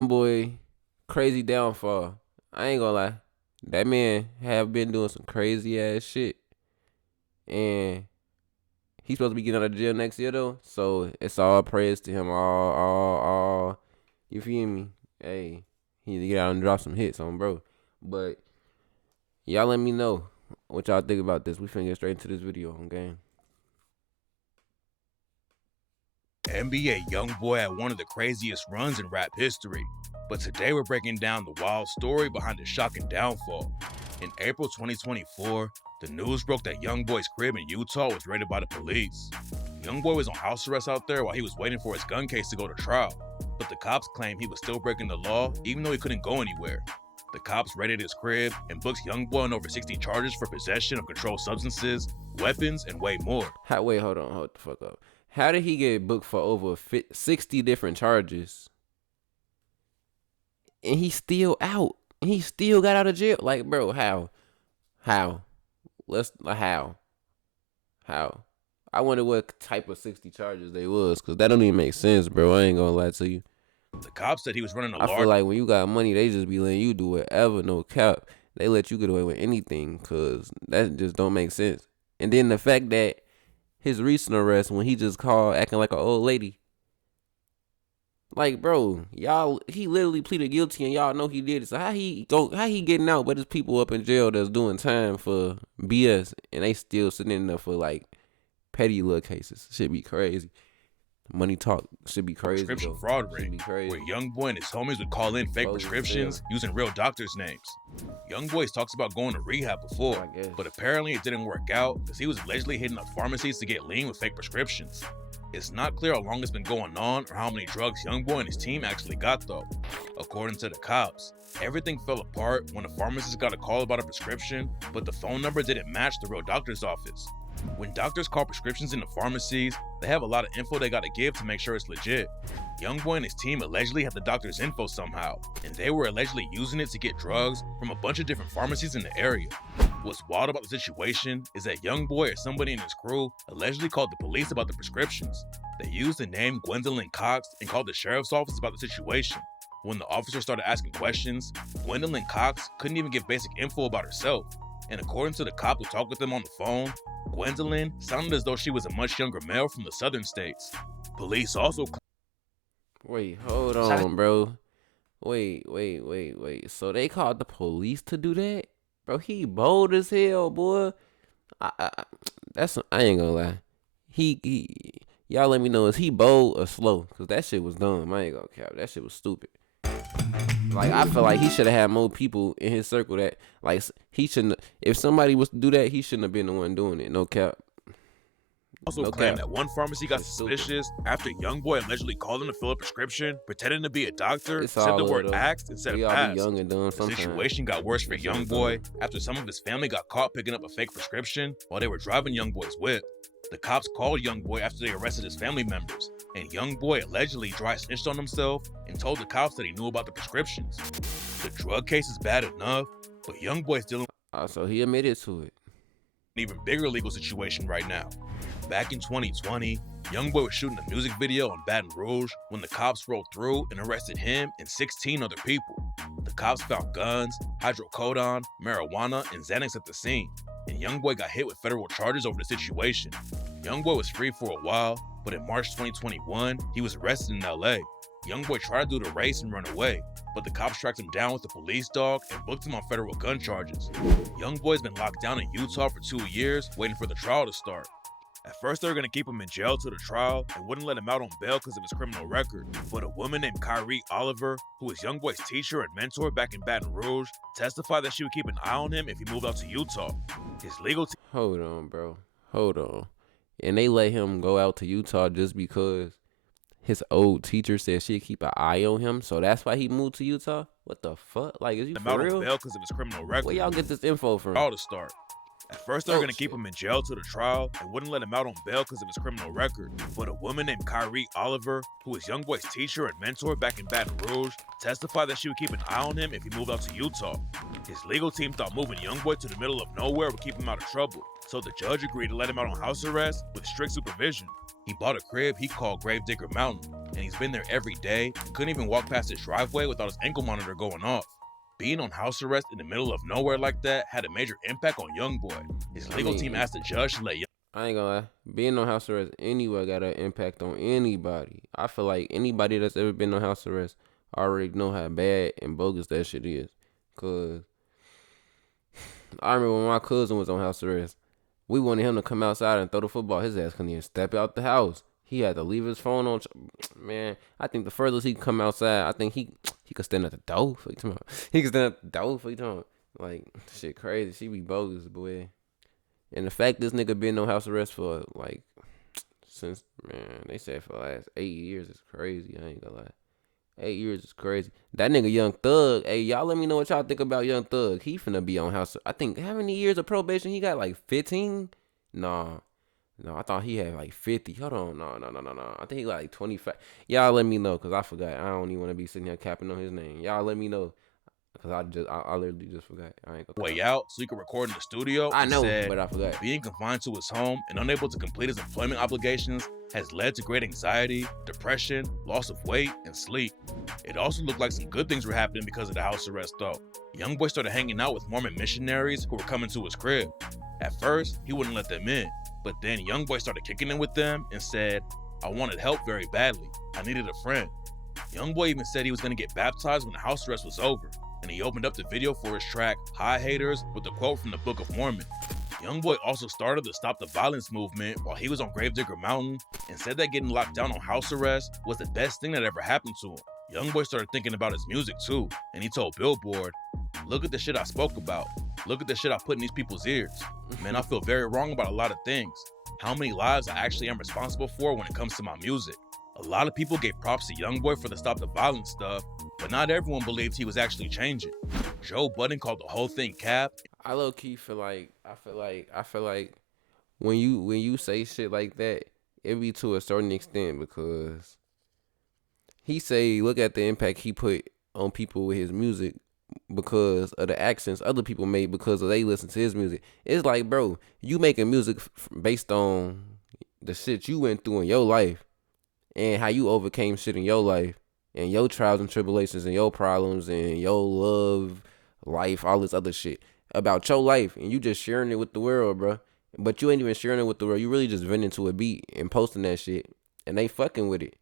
Boy, crazy downfall. I ain't gonna lie. That man have been doing some crazy ass shit. And he's supposed to be getting out of jail next year though. So it's all praise to him. All you feel me? Hey, he need to get out and drop some hits on bro. But y'all let me know what y'all think about this. We finna get straight into this video on game. NBA YoungBoy had one of the craziest runs in rap history, but today we're breaking down the wild story behind his shocking downfall. In April 2024, the news broke that YoungBoy's crib in Utah was raided by the police. YoungBoy was on house arrest out there while he was waiting for his gun case to go to trial, but the cops claimed he was still breaking the law even though he couldn't go anywhere. The cops raided his crib and booked YoungBoy on over 60 charges for possession of controlled substances, weapons, and way more. Wait, hold the fuck up. How did he get booked for over 60 different charges? And he's still out. And he still got out of jail. Like, bro, how? How? How? I wonder what type of 60 charges they was, because that don't even make sense, bro. I ain't gonna lie to you. The cops said he was running a large... I feel like when you got money, they just be letting you do whatever, no cap. They let you get away with anything, because that just don't make sense. And then the fact that his recent arrest, when he just called acting like an old lady. Like, bro, y'all, he literally pleaded guilty and y'all know he did it. So how he getting out, but there's people up in jail that's doing time for BS and they still sitting in there for like petty little cases. Should be crazy. Money talk should be crazy. Prescription fraud ring, where YoungBoy and his homies would call in fake prescriptions using real doctors' names. YoungBoy talks about going to rehab before, but apparently it didn't work out because he was allegedly hitting up pharmacies to get lean with fake prescriptions. It's not clear how long it's been going on or how many drugs YoungBoy and his team actually got though. According to the cops, everything fell apart when a pharmacist got a call about a prescription, but the phone number didn't match the real doctor's office. When doctors call prescriptions into pharmacies, they have a lot of info they gotta give to make sure it's legit. YoungBoy and his team allegedly had the doctor's info somehow, and they were allegedly using it to get drugs from a bunch of different pharmacies in the area. What's wild about the situation is that YoungBoy or somebody in his crew allegedly called the police about the prescriptions. They used the name Gwendolyn Cox and called the sheriff's office about the situation. When the officer started asking questions, Gwendolyn Cox couldn't even give basic info about herself. And according to the cop who talked with him on the phone, Gwendolyn sounded as though she was a much younger male from the southern states. Police also... Wait, hold on, bro. Wait. So they called the police to do that? Bro, he bold as hell, boy. I ain't gonna lie. Y'all let me know, is he bold or slow? Because that shit was dumb. I ain't gonna cap. That shit was stupid. Like, I feel like he should have had more people in his circle that, like, he shouldn't, if somebody was to do that, he shouldn't have been the one doing it. No cap. Also claimed that one pharmacy got suspicious after YoungBoy allegedly called him to fill a prescription, pretending to be a doctor, said the word asked instead of passed. Young and dumb the situation got worse for YoungBoy after some of his family got caught picking up a fake prescription while they were driving YoungBoy's whip. The cops called YoungBoy after they arrested his family members, and YoungBoy allegedly dry snitched on himself and told the cops that he knew about the prescriptions. The drug case is bad enough, but YoungBoy's dealing with so he admitted to it. An even bigger legal situation right now. Back in 2020, YoungBoy was shooting a music video in Baton Rouge when the cops rolled through and arrested him and 16 other people. The cops found guns, hydrocodone, marijuana, and Xanax at the scene, and YoungBoy got hit with federal charges over the situation. YoungBoy was free for a while, but in March 2021, he was arrested in LA. YoungBoy tried to do the race and run away, but the cops tracked him down with a police dog and booked him on federal gun charges. YoungBoy's been locked down in Utah for 2 years, waiting for the trial to start. At first, they were going to keep him in jail till the trial and wouldn't let him out on bail because of his criminal record. But a woman named Kyrie Oliver, who was YoungBoy's teacher and mentor back in Baton Rouge, testified that she would keep an eye on him if he moved out to Utah. His legal team... Hold on, bro. Hold on. And they let him go out to Utah just because his old teacher said she'd keep an eye on him, so that's why he moved to Utah? What the fuck? Like, is you for real? On bail because of his criminal record. Where y'all get this info from? All to start. At first, they were going to keep him in jail till the trial and wouldn't let him out on bail because of his criminal record. But a woman named Kyrie Oliver, who was YoungBoy's teacher and mentor back in Baton Rouge, testified that she would keep an eye on him if he moved out to Utah. His legal team thought moving YoungBoy to the middle of nowhere would keep him out of trouble, so the judge agreed to let him out on house arrest with strict supervision. He bought a crib he called Gravedigger Mountain, and he's been there every day and couldn't even walk past his driveway without his ankle monitor going off. Being on house arrest in the middle of nowhere like that had a major impact on YoungBoy. His legal team asked the judge to let I ain't gonna lie. Being on house arrest anywhere got an impact on anybody. I feel like anybody that's ever been on house arrest already know how bad and bogus that shit is. Cause I remember when my cousin was on house arrest, we wanted him to come outside and throw the football. His ass couldn't even step out the house. He had to leave his phone on. Man, I think the furthest he could come outside, I think he could stand at the door. For you talking about. He could stand at the door. For you talking about. Like, shit crazy. She be bogus, boy. And the fact this nigga been on house arrest for, like, since, man, they said for the last 8 years is crazy. I ain't gonna lie. 8 years is crazy. That nigga Young Thug, hey, y'all let me know what y'all think about Young Thug. He finna be on house. I think, how many years of probation he got? Like 15? No, I thought he had like 50. Hold on. No. I think he got like 25. Y'all let me know, because I forgot. I don't even want to be sitting here capping on his name. Y'all let me know, because I literally just forgot. I ain't gonna way out so he could record in the studio. I know, but I forgot. Being confined to his home and unable to complete his employment obligations has led to great anxiety, depression, loss of weight, and sleep. It also looked like some good things were happening because of the house arrest though. YoungBoy started hanging out with Mormon missionaries who were coming to his crib. At first, he wouldn't let them in, but then YoungBoy started kicking in with them and said, "I wanted help very badly. I needed a friend." YoungBoy even said he was going to get baptized when the house arrest was over, and he opened up the video for his track, High Haters, with a quote from the Book of Mormon. YoungBoy also started the Stop the Violence movement while he was on Gravedigger Mountain and said that getting locked down on house arrest was the best thing that ever happened to him. YoungBoy started thinking about his music too, and he told Billboard, "Look at the shit I spoke about. Look at the shit I put in these people's ears. Man, I feel very wrong about a lot of things. How many lives I actually am responsible for when it comes to my music." A lot of people gave props to YoungBoy for the Stop the Violence stuff, but not everyone believed he was actually changing. Joe Budden called the whole thing cap. I low key feel like when you say shit like that, it be to a certain extent, because he say look at the impact he put on people with his music because of the accents other people made because of they listen to his music. It's like, bro, you making music based on the shit you went through in your life and how you overcame shit in your life and your trials and tribulations and your problems and your love life, all this other shit about your life, and you just sharing it with the world, bro. But you ain't even sharing it with the world. You really just venting to a beat and posting that shit, and they fucking with it.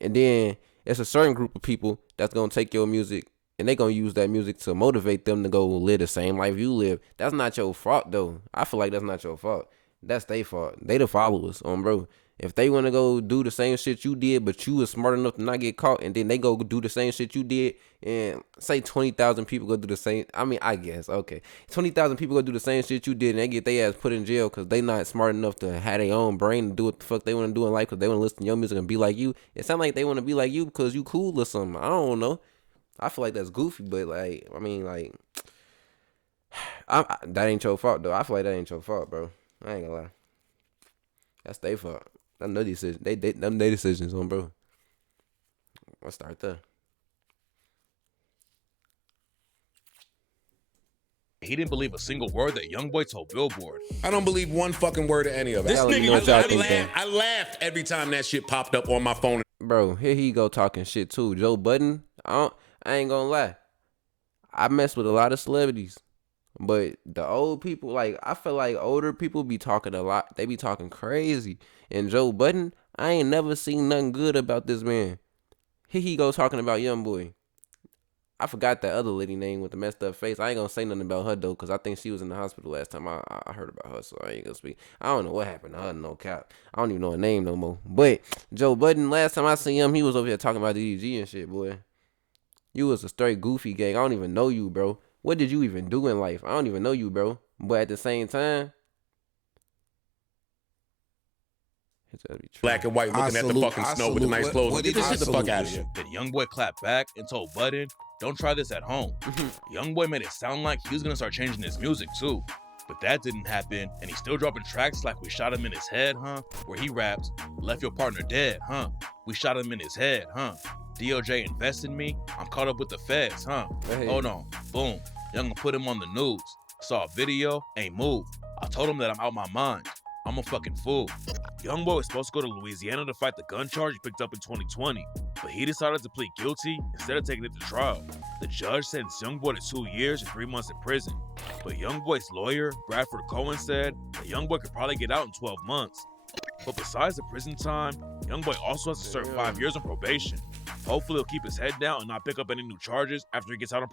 And then it's a certain group of people that's gonna take your music and they gonna use that music to motivate them to go live the same life you live. That's not your fault though. I feel like that's not your fault. That's their fault. They the followers, bro. If they want to go do the same shit you did, but you was smart enough to not get caught, and then they go do the same shit you did, and say 20,000 people go do the same. I mean, I guess, okay. 20,000 people go do the same shit you did, and they get their ass put in jail because they not smart enough to have their own brain to do what the fuck they want to do in life because they want to listen to your music and be like you. It sounds like they want to be like you because you cool or something. I don't know. I feel like that's goofy, but, like, I mean, like, that ain't your fault, though. I feel like that ain't your fault, bro. I ain't gonna lie. That's their fault. Them their decisions. Them their decisions, bro. I'll start there. He didn't believe a single word that YoungBoy told Billboard. I don't believe one fucking word of any of it. This nigga, I laughed every time that shit popped up on my phone. Bro, here he go talking shit too. Joe Budden, I ain't gonna lie. I mess with a lot of celebrities. But the old people, like, I feel like older people be talking a lot. They be talking crazy. And Joe Budden, I ain't never seen nothing good about this man. Here he go talking about YoungBoy. I forgot that other lady name with the messed up face. I ain't gonna say nothing about her, though, because I think she was in the hospital last time I heard about her, so I ain't gonna speak. I don't know what happened to her, no cap. I don't even know her name no more. But Joe Budden, last time I seen him, he was over here talking about DDG and shit, boy. You was a straight goofy gang. I don't even know you, bro. What did you even do in life? I don't even know you, bro. But at the same time, black and white looking at the fucking snow with the nice clothes. Get this shit the fuck out of here. Then YoungBoy clapped back and told Budden, "Don't try this at home." YoungBoy made it sound like he was gonna start changing his music too. But that didn't happen, and he's still dropping tracks like We Shot Him in His Head, huh? Where he raps, "Left your partner dead, huh? We shot him in his head, huh? DOJ invest in me, I'm caught up with the feds, huh? Hey. Hold on, boom. Young put him on the news. Saw a video, ain't moved. I told him that I'm out my mind. I'm a fucking fool. YoungBoy was supposed to go to Louisiana to fight the gun charge he picked up in 2020, but he decided to plead guilty instead of taking it to trial. The judge sentenced YoungBoy to 2 years and 3 months in prison, but YoungBoy's lawyer, Bradford Cohen, said that YoungBoy could probably get out in 12 months. But besides the prison time, YoungBoy also has to serve 5 years on probation. Hopefully he'll keep his head down and not pick up any new charges after he gets out on